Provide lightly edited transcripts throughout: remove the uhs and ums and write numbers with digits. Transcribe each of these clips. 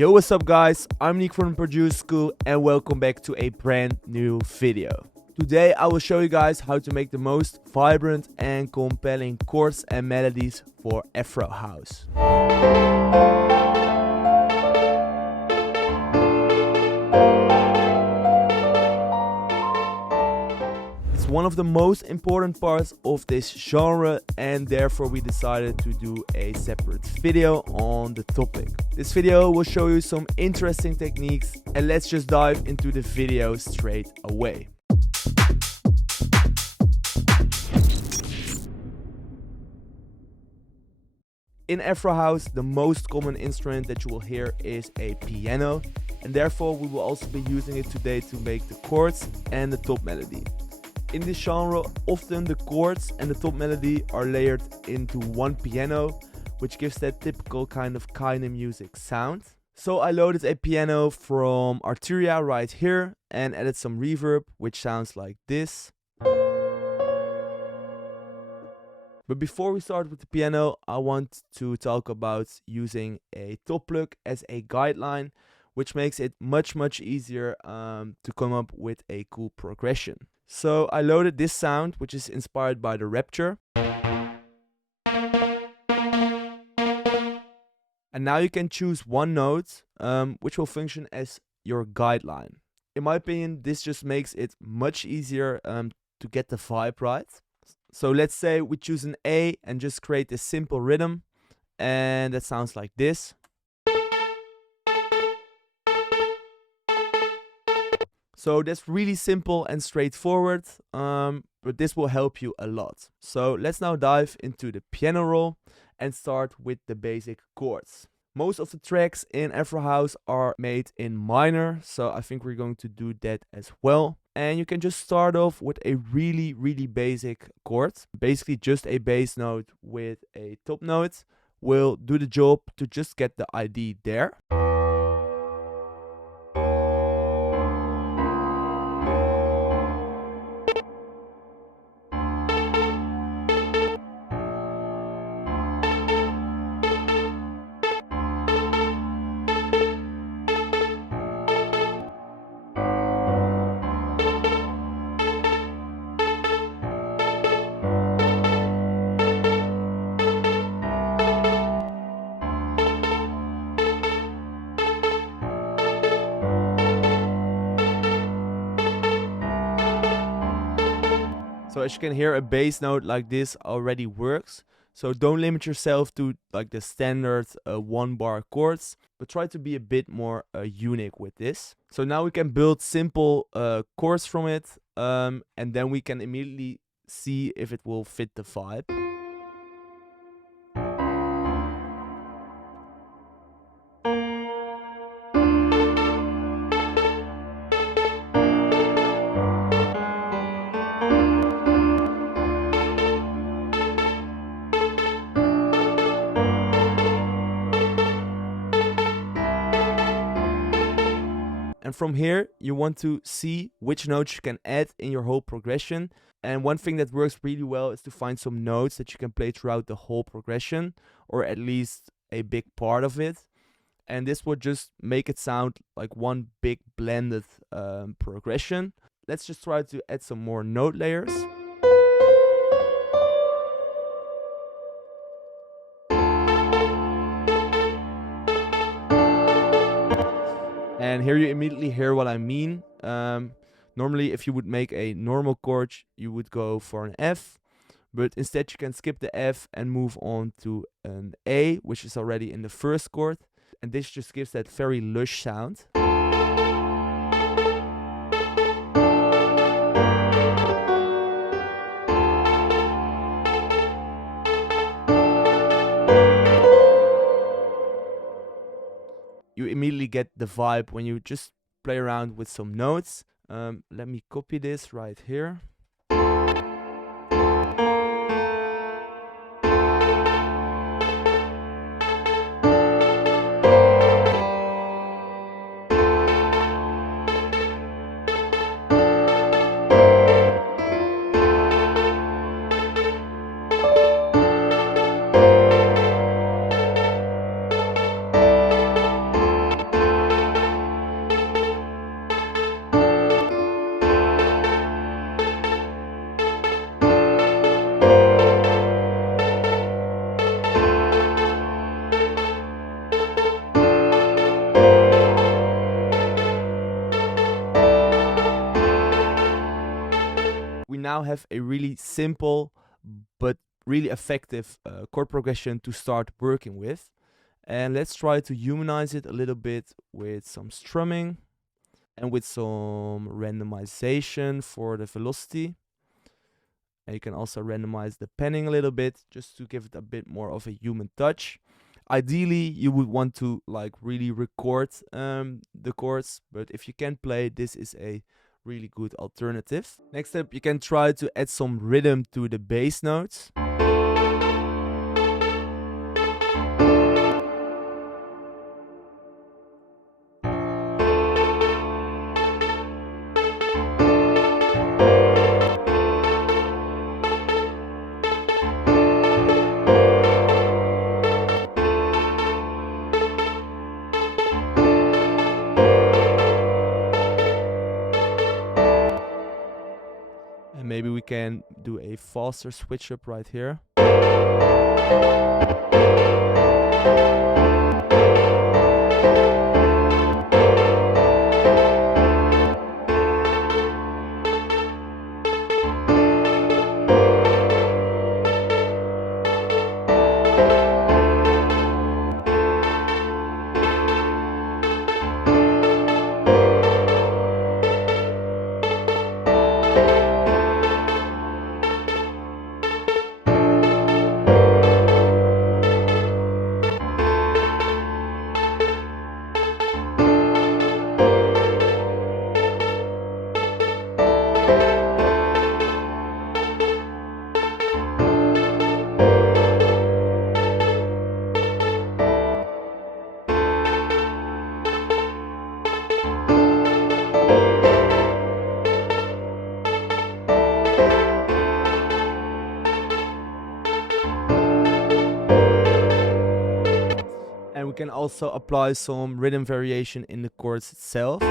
Yo, what's up guys, I'm Niek from Produce School and welcome back to a brand new video. Today I will show you guys how to make the most vibrant and compelling chords and melodies for Afro House. One of the most important parts of this genre, and therefore we decided to do a separate video on the topic. This video will show you some interesting techniques, and let's just dive into the video straight away. In Afro House, the most common instrument that you will hear is a piano, and therefore we will also be using it today to make the chords and the top melody. In this genre, often the chords and the top melody are layered into one piano, which gives that typical kind of music sound. So I loaded a piano from Arturia right here and added some reverb, which sounds like this. But before we start with the piano, I want to talk about using a top plug as a guideline, which makes it much easier to come up with a cool progression. So I loaded this sound, which is inspired by the Rapture. And now you can choose one note, which will function as your guideline. In my opinion, this just makes it much easier to get the vibe right. So let's say we choose an A and just create a simple rhythm. And that sounds like this. So that's really simple and straightforward, but this will help you a lot. So let's now dive into the piano roll and start with the basic chords. Most of the tracks in Afro House are made in minor, so I think we're going to do that as well. And you can just start off with a really basic chord. Basically just a bass note with a top note will do the job to just get the ID there. So as you can hear, a bass note like this already works. So don't limit yourself to like the standard 1-bar chords, but try to be a bit more unique with this. So now we can build simple chords from it, and then we can immediately see if it will fit the vibe. And from here, you want to see which notes you can add in your whole progression. And one thing that works really well is to find some notes that you can play throughout the whole progression, or at least a big part of it. And this would just make it sound like one big blended progression. Let's just try to add some more note layers. And here you immediately hear what I mean. Normally, if you would make a normal chord, you would go for an F. But instead, you can skip the F and move on to an A, which is already in the first chord. And this just gives that very lush sound. You immediately get the vibe when you just play around with some notes. Let me copy this right here. now have a really simple but really effective chord progression to start working with. And let's try to humanize it a little bit with some strumming and with some randomization for the velocity. And you can also randomize the panning a little bit just to give it a bit more of a human touch. Ideally, you would want to like really record the chords, but if you can play, this is a really good alternative. Next up, you can try to add some rhythm to the bass notes. And maybe we can do a faster switch up right here. And we can also apply some rhythm variation in the chords itself.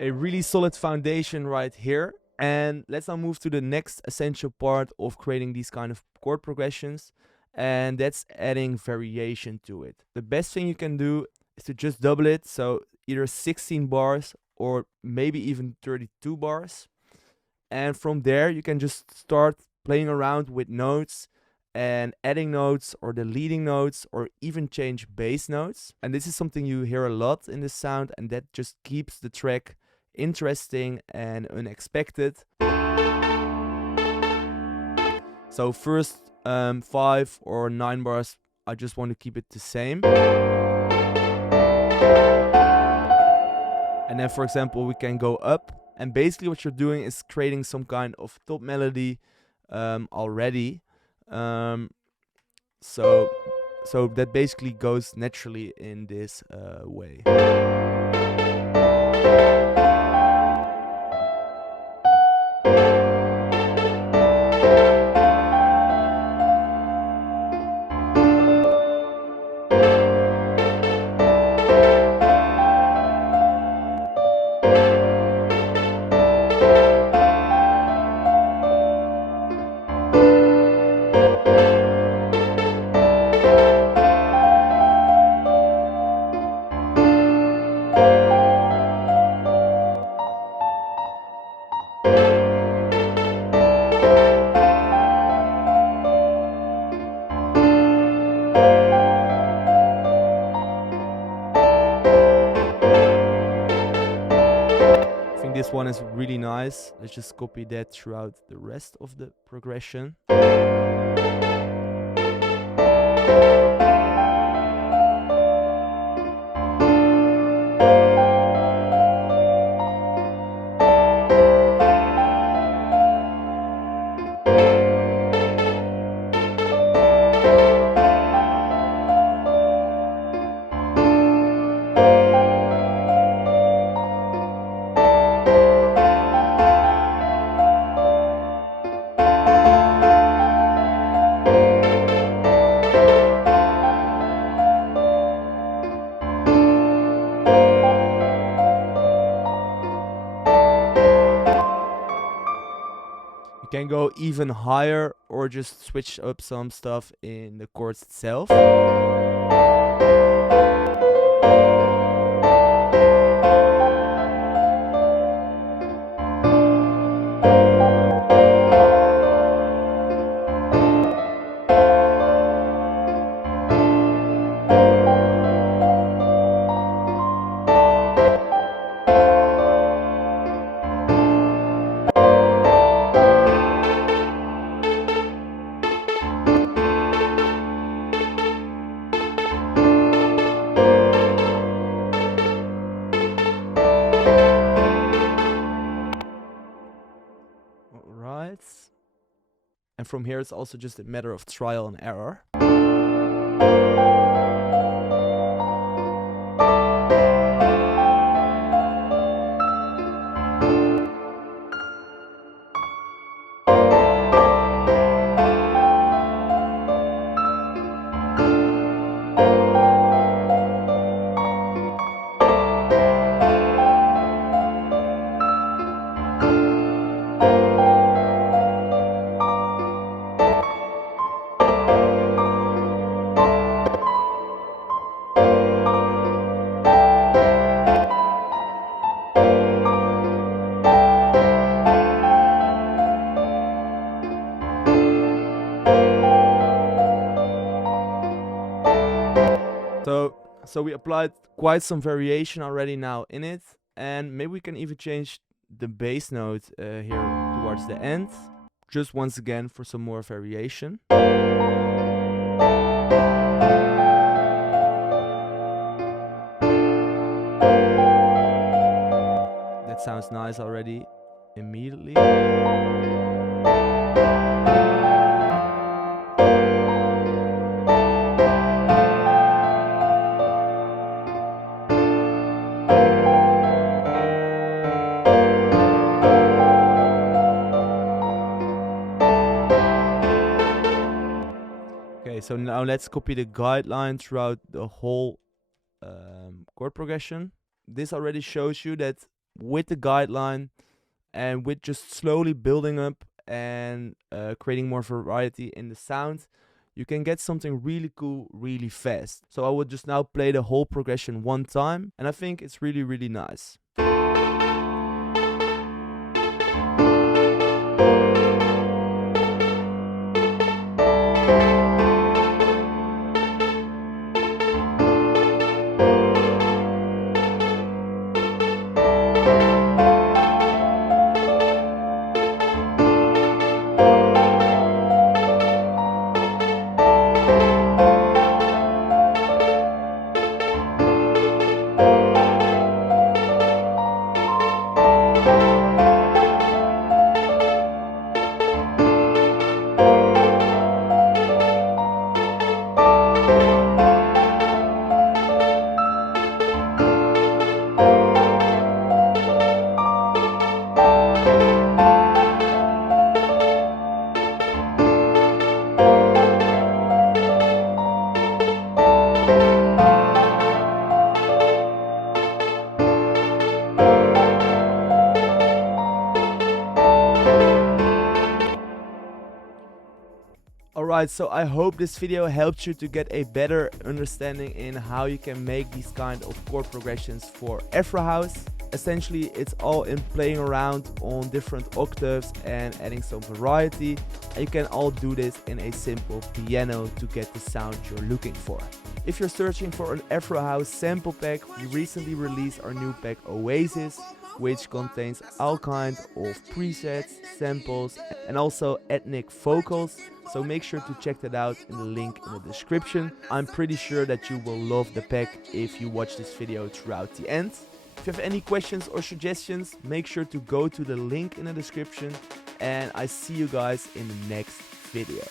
A really solid foundation right here. And let's now move to the next essential part of creating these kind of chord progressions, and that's adding variation to it. The best thing you can do is to just double it, so either 16 bars or maybe even 32 bars. And from there you can just start playing around with notes and adding notes or deleting notes or even change bass notes. And this is something you hear a lot in the sound, and that just keeps the track interesting and unexpected. So first 5 or 9 bars, I just want to keep it the same. And then for example we can go up, and basically what you're doing is creating some kind of top melody already. So that basically goes naturally in this way. This one is really nice. Let's just copy that throughout the rest of the progression. I can go even higher or just switch up some stuff in the chords itself. Alright. And from here it's also just a matter of trial and error. So we applied quite some variation already now in it, and maybe we can even change the bass note here towards the end, just once again for some more variation. That sounds nice already immediately. Okay, so now let's copy the guideline throughout the whole chord progression. This already shows you that with the guideline and with just slowly building up and creating more variety in the sound, you can get something really cool really fast. So I would just now play the whole progression one time, and I think it's really, really nice. Alright, so I hope this video helped you to get a better understanding in how you can make these kind of chord progressions for Afro House. Essentially, it's all in playing around on different octaves and adding some variety. And you can all do this in a simple piano to get the sound you're looking for. If you're searching for an Afro House sample pack, we recently released our new pack Oasis, which contains all kinds of presets, samples, and also ethnic vocals. So make sure to check that out in the link in the description. I'm pretty sure that you will love the pack if you watch this video throughout the end. If you have any questions or suggestions, make sure to go to the link in the description, and I see you guys in the next video.